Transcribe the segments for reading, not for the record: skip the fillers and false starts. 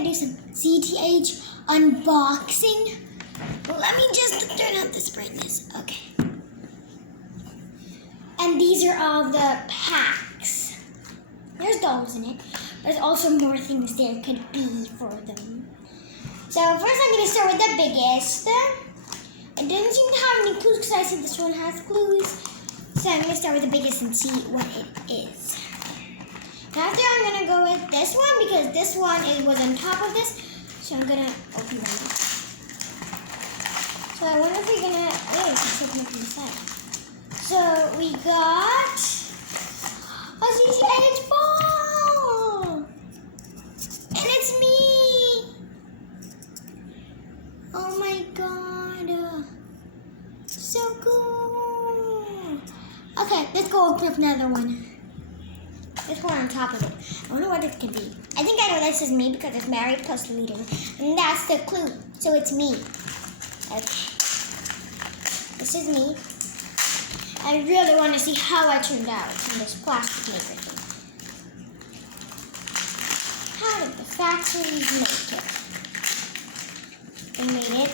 gonna do some ZTH unboxing. Well, let me just turn up this brightness. Okay. And these are all the packs. There's dolls in it. There's also more things there could be for them. So first I'm gonna start with the biggest. It doesn't seem to have any clues because I said this one has clues. So I'm gonna start with the biggest and see what it is. After I'm gonna go with this one because this one was on top of this. So I'm gonna open it. So I wonder if we're gonna let's open it inside. So we got a ZTH ball! And it's me! Oh my god. So cool! Okay, let's go open up another one. This one on top of it. I wonder what it could be. I think I know this is me because it's married plus leader. And that's the clue. So it's me. Okay. This is me. I really want to see how I turned out in this plastic maker thing. How did the factories make it? They made it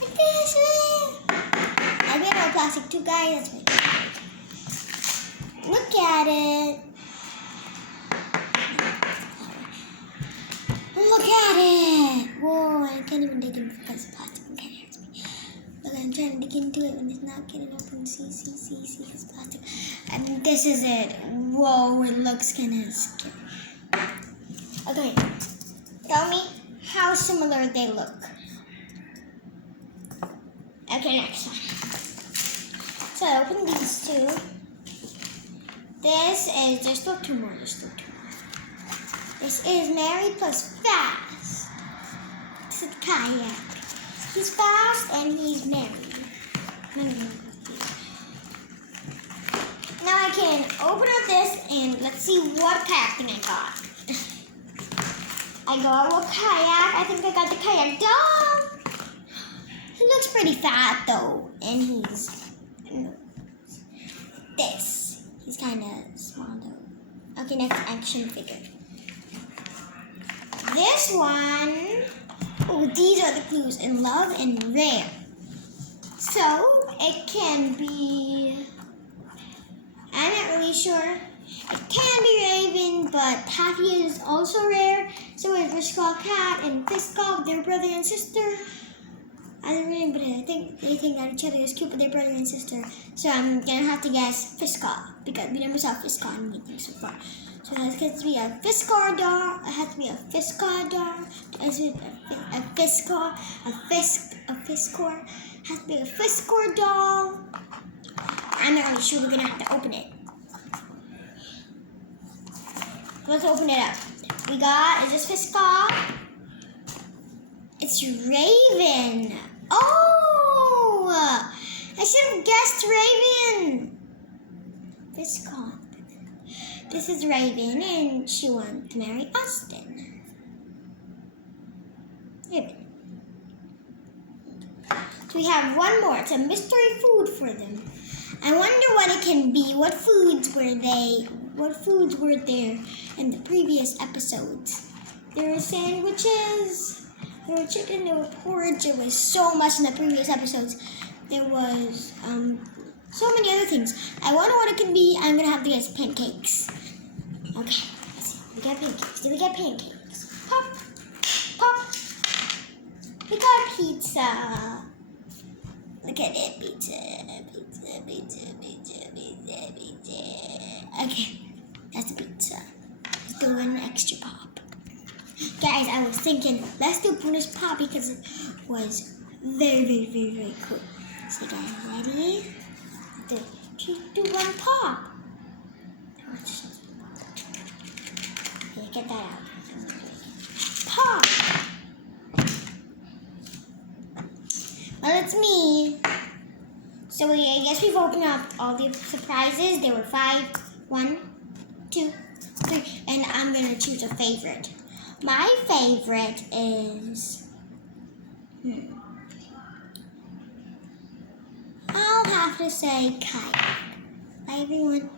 like this. I made my plastic too, guys. That's my favorite. Look at it. Look at it. Whoa, I can't even dig in because it's plastic. Look, I'm trying to dig into it and it's not getting open. See, it's plastic. And this is it. Whoa, it looks kind of scary. Okay, tell me how similar they look. Okay, next one. So open these two. There's still two more. This is married plus fast. This is Kayak. He's fast and he's married. Now I can open up this and let's see what kayak thing I got. I got a kayak. I think I got the kayak doll. He looks pretty fat though, and he's this. He's kind of small though. Okay, next action figure. This one. Oh, these are the clues in love and rare. So it can be. I'm not really sure. It can be Raven, but Taffy is also rare. So is Rishkal Cat and Fiskal, their brother and sister. I don't know, but I think they think that each other is cute, but they're brother and sister. So I'm gonna have to guess Fiskal because we never saw Fiskal in anything so far. So it has to be a Fiskar doll. It has to be a Fiskar doll. It has to be a Fiskar. It has to be a Fiskar doll. I'm not really sure. We're gonna have to open it. Let's open it up. We got, is this Fiskar? It's Raven. Oh! I should have guessed Raven. Fiskar. This is Raven, and she wants to marry Austin. Raven. So we have one more. It's a mystery food for them. I wonder what it can be. What foods were there in the previous episodes? There were sandwiches, there were chicken, there were porridge. There was so much in the previous episodes. There was so many other things. I wonder what it can be. I'm gonna have to guess pancakes. Okay, let's see. We got pancakes. Did we get pancakes? Pop, pop. We got pizza. Look at it, pizza. Okay, that's a pizza. Let's do an extra pop. Guys, I was thinking, let's do bonus pop because it was very cool. So guys, ready? 3, 2, 1, pop. Okay, get that out. Pop. Well, it's me. So I guess we've opened up all the surprises. There were 5. 1, 2, 3, and I'm gonna choose a favorite. My favorite is. I'll have to say Kayak. Bye everyone.